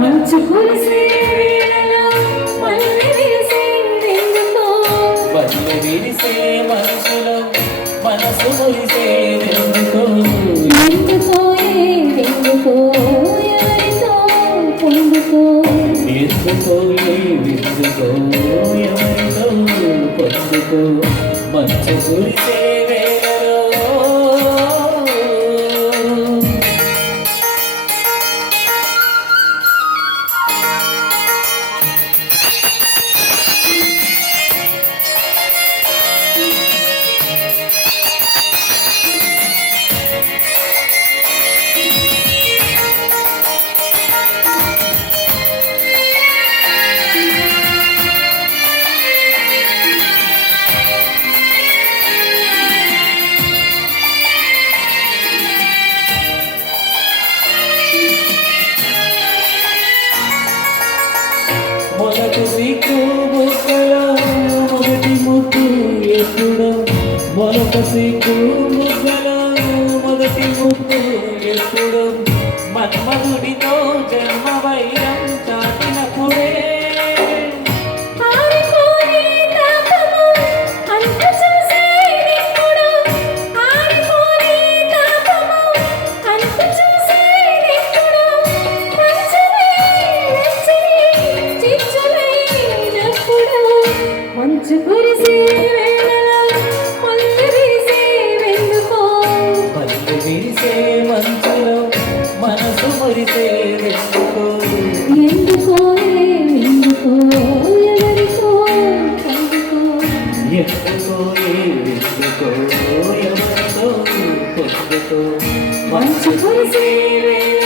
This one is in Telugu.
మంచు కురిసే వేళలో మల్లె విరిసేందెందుకో మల్లె విరిసే మనసులో మనసు మురిసేదెందుకో ఎందుకో ఎందుకో ఎవరితో పొందుకో ఎందుకో ఎందుకో ఎవరితో పొందుకో మంచు కురిసే మొదటి సిగ్గు ముక్కలో మొదటి ముద్దు ఎప్పుడో మొదటి సిగ్గు ముక్కలో మొదటి ముద్దు ఎప్పుడో మన్మధుడితో జన్మ వైరం చాటినప్పుడే మంచు కురిసే వేళలో మల్లె విరిసేవెందుకో మల్లె విరిసే మంచులో మనసు మురిసేదెందుకో ఎందుకో ఎందుకో ఎవరికో పొందుకో ఎందుకో ఎందుకో ఎవరితో పొందుకో మంచు కురిసే వేళలో